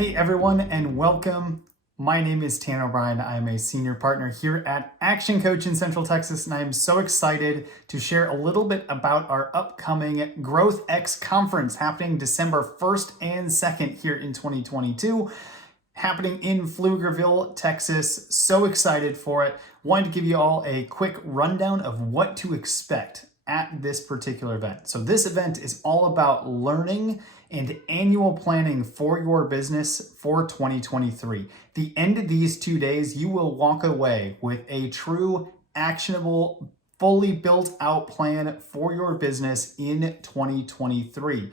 Hey everyone, and welcome. My name is Tanner O'Brien. I'm a senior partner here at ActionCOACH in Central Texas, and I am so excited to share a little bit about our upcoming GrowthX conference happening December 1st and 2nd here in 2022, happening in Pflugerville, Texas. So excited for it. Wanted to give you all a quick rundown of what to expect at this particular event. So this event is all about learning and annual planning for your business for 2023. The end of these 2 days, you will walk away with a true, actionable, fully built out plan for your business in 2023.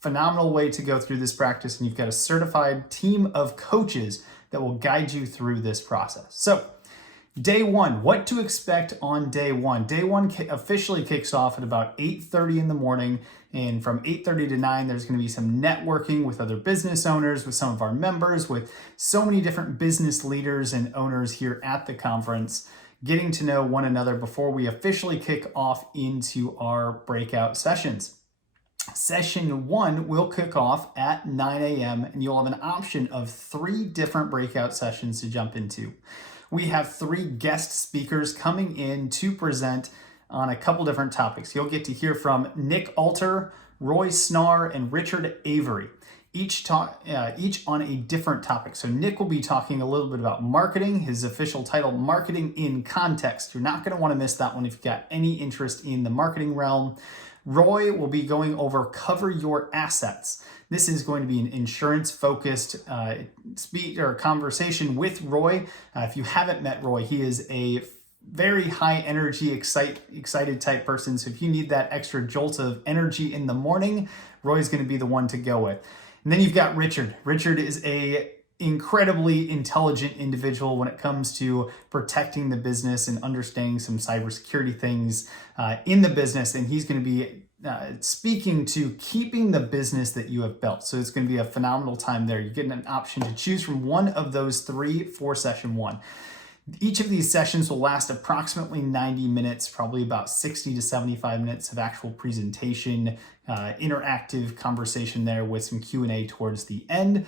Phenomenal way to go through this practice, and you've got a certified team of coaches that will guide you through this process. So day one, what to expect on day one. Day one officially kicks off at about 8:30 in the morning. And from 8:30 to 9, there's going to be some networking with other business owners, with some of our members, with so many different business leaders and owners here at the conference, getting to know one another before we officially kick off into our breakout sessions. Session 1 will kick off at 9 a.m. and you'll have an option of 3 different breakout sessions to jump into. We have 3 guest speakers coming in to present on a couple different topics. You'll get to hear from Nick Alter, Roy Snar, and Richard Avery, each on a different topic. So Nick will be talking a little bit about marketing, his official title, Marketing in Context. You're not going to want to miss that one if you've got any interest in the marketing realm. Roy will be going over Cover Your Assets. This is going to be an insurance-focused speech or conversation with Roy. If you haven't met Roy, he is a very high energy, excited type person. So if you need that extra jolt of energy in the morning, Roy's going to be the one to go with. And then you've got Richard. Richard is a incredibly intelligent individual when it comes to protecting the business and understanding some cybersecurity things in the business. And he's going to be speaking to keeping the business that you have built. So it's going to be a phenomenal time there. You're getting an option to choose from one of those 3 for session 1. Each of these sessions will last approximately 90 minutes, probably about 60 to 75 minutes of actual presentation, interactive conversation there with some Q&A towards the end.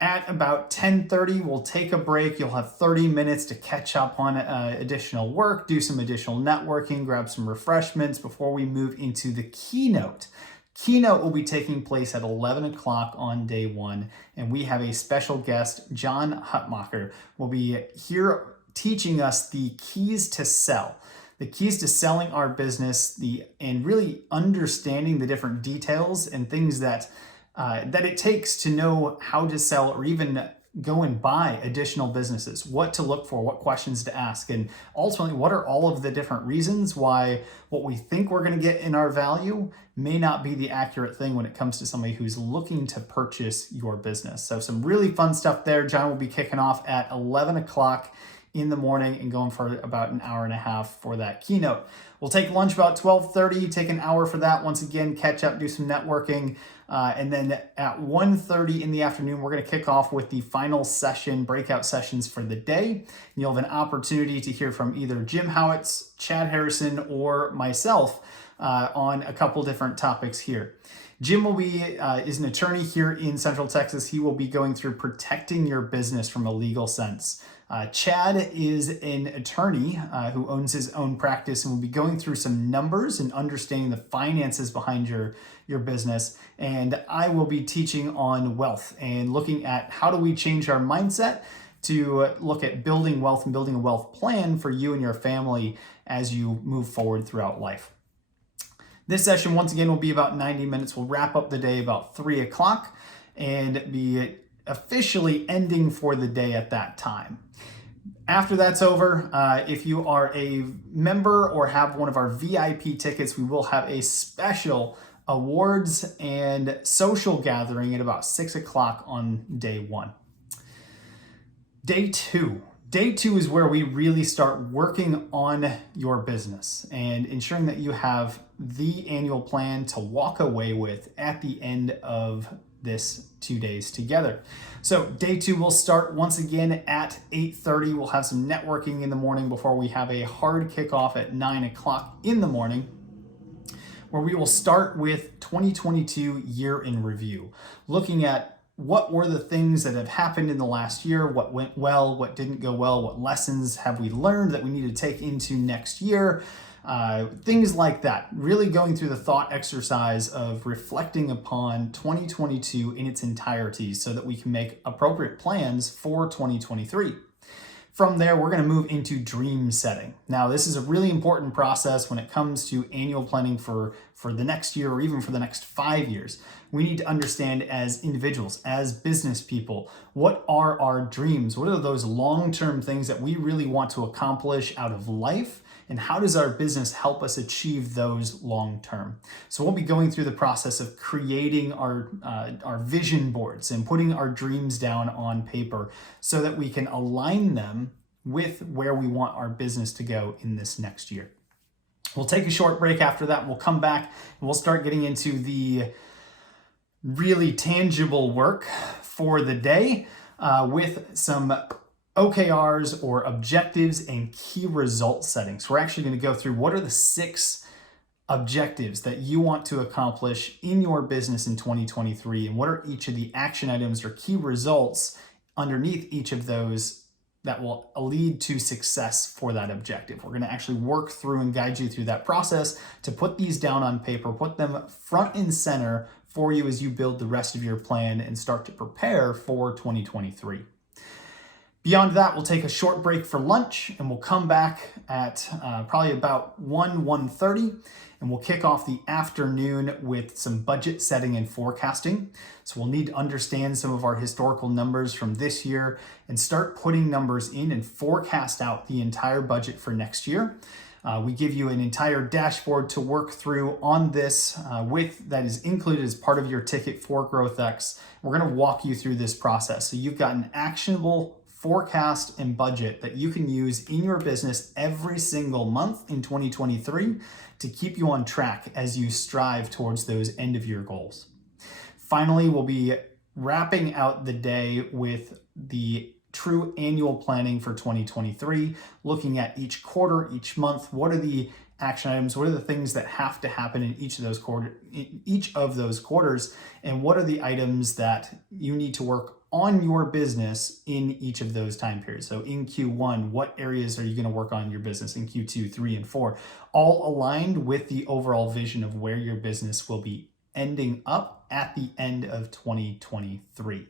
At about 10:30, we'll take a break. You'll have 30 minutes to catch up on additional work, do some additional networking, grab some refreshments before we move into the keynote. Keynote will be taking place at 11 o'clock on day 1, and we have a special guest, John Hutmacher, will be here teaching us the keys to sell. The keys to selling our business, and really understanding the different details and things that it takes to know how to sell or even go and buy additional businesses, what to look for, what questions to ask, and ultimately what are all of the different reasons why what we think we're going to get in our value may not be the accurate thing when it comes to somebody who's looking to purchase your business. So some really fun stuff there. John will be kicking off at 11 o'clock in the morning and going for about an hour and a half for that keynote. We'll take lunch about 12:30, take an hour for that. Once again, catch up, do some networking. And then at 1:30 in the afternoon, we're going to kick off with the final session, breakout sessions for the day. And you'll have an opportunity to hear from either Jim Howitz, Chad Harrison, or myself on a couple different topics here. Jim is an attorney here in Central Texas. He will be going through protecting your business from a legal sense. Chad is an attorney who owns his own practice and will be going through some numbers and understanding the finances behind your business. And I will be teaching on wealth and looking at how do we change our mindset to look at building wealth and building a wealth plan for you and your family as you move forward throughout life. This session, once again, will be about 90 minutes. We'll wrap up the day about 3 o'clock and be officially ending for the day at that time. After that's over, if you are a member or have one of our VIP tickets, we will have a special awards and social gathering at about 6 o'clock on day 1. Day 2. Day 2 is where we really start working on your business and ensuring that you have the annual plan to walk away with at the end of this 2 days together. So day 2 will start once again at 8:30. We'll have some networking in the morning before we have a hard kickoff at 9 o'clock in the morning, where we will start with 2022 year in review, looking at what were the things that have happened in the last year, what went well, what didn't go well, what lessons have we learned that we need to take into next year, things like that. Really going through the thought exercise of reflecting upon 2022 in its entirety so that we can make appropriate plans for 2023. From there, we're going to move into dream setting. Now, this is a really important process when it comes to annual planning for the next year or even for the next 5 years. We need to understand as individuals, as business people, what are our dreams? What are those long-term things that we really want to accomplish out of life? And how does our business help us achieve those long-term? So we'll be going through the process of creating our vision boards and putting our dreams down on paper so that we can align them with where we want our business to go in this next year. We'll take a short break after that. We'll come back and we'll start getting into the really tangible work for the day with some OKRs or objectives and key result settings. We're actually going to go through what are the 6 objectives that you want to accomplish in your business in 2023 and what are each of the action items or key results underneath each of those that will lead to success for that objective. We're going to actually work through and guide you through that process to put these down on paper, put them front and center for you as you build the rest of your plan and start to prepare for 2023. Beyond that, we'll take a short break for lunch and we'll come back at probably about 1:30 and we'll kick off the afternoon with some budget setting and forecasting. So we'll need to understand some of our historical numbers from this year and start putting numbers in and forecast out the entire budget for next year. We give you an entire dashboard to work through on this that is included as part of your ticket for GrowthX. We're going to walk you through this process. So you've got an actionable forecast and budget that you can use in your business every single month in 2023 to keep you on track as you strive towards those end of year goals. Finally, we'll be wrapping out the day with the true annual planning for 2023, looking at each quarter, each month, what are the action items, what are the things that have to happen in each of those quarters, and what are the items that you need to work on your business in each of those time periods. So in Q1, what areas are you going to work on your business in Q2, 3, and 4, all aligned with the overall vision of where your business will be ending up at the end of 2023.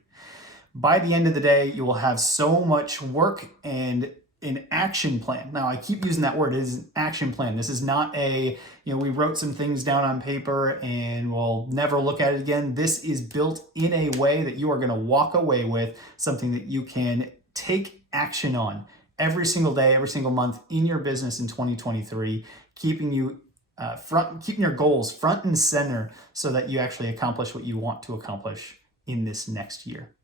By the end of the day, you will have so much work and an action plan. Now, I keep using that word. It is an action plan. This is not we wrote some things down on paper and we'll never look at it again. This is built in a way that you are going to walk away with something that you can take action on every single day, every single month in your business in 2023, keeping your goals front and center so that you actually accomplish what you want to accomplish in this next year.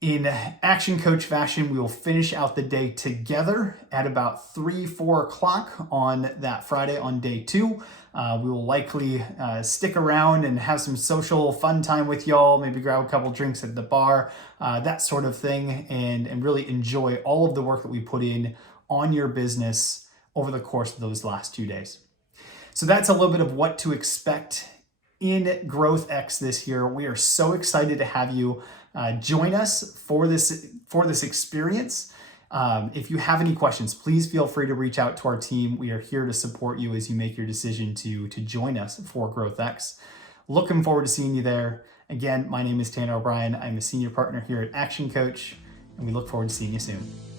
In Action Coach fashion, we will finish out the day together at about 3-4 o'clock on that Friday on day 2. We will likely stick around and have some social fun time with y'all, maybe grab a couple drinks at the bar, that sort of thing, and really enjoy all of the work that we put in on your business over the course of those last 2 days. So that's a little bit of what to expect in GrowthX this year. We are so excited to have you join us for this experience. If you have any questions, please feel free to reach out to our team. We are here to support you as you make your decision to join us for GrowthX. Looking forward to seeing you there. Again, my name is Tanner O'Brien. I'm a senior partner here at ActionCOACH, and we look forward to seeing you soon.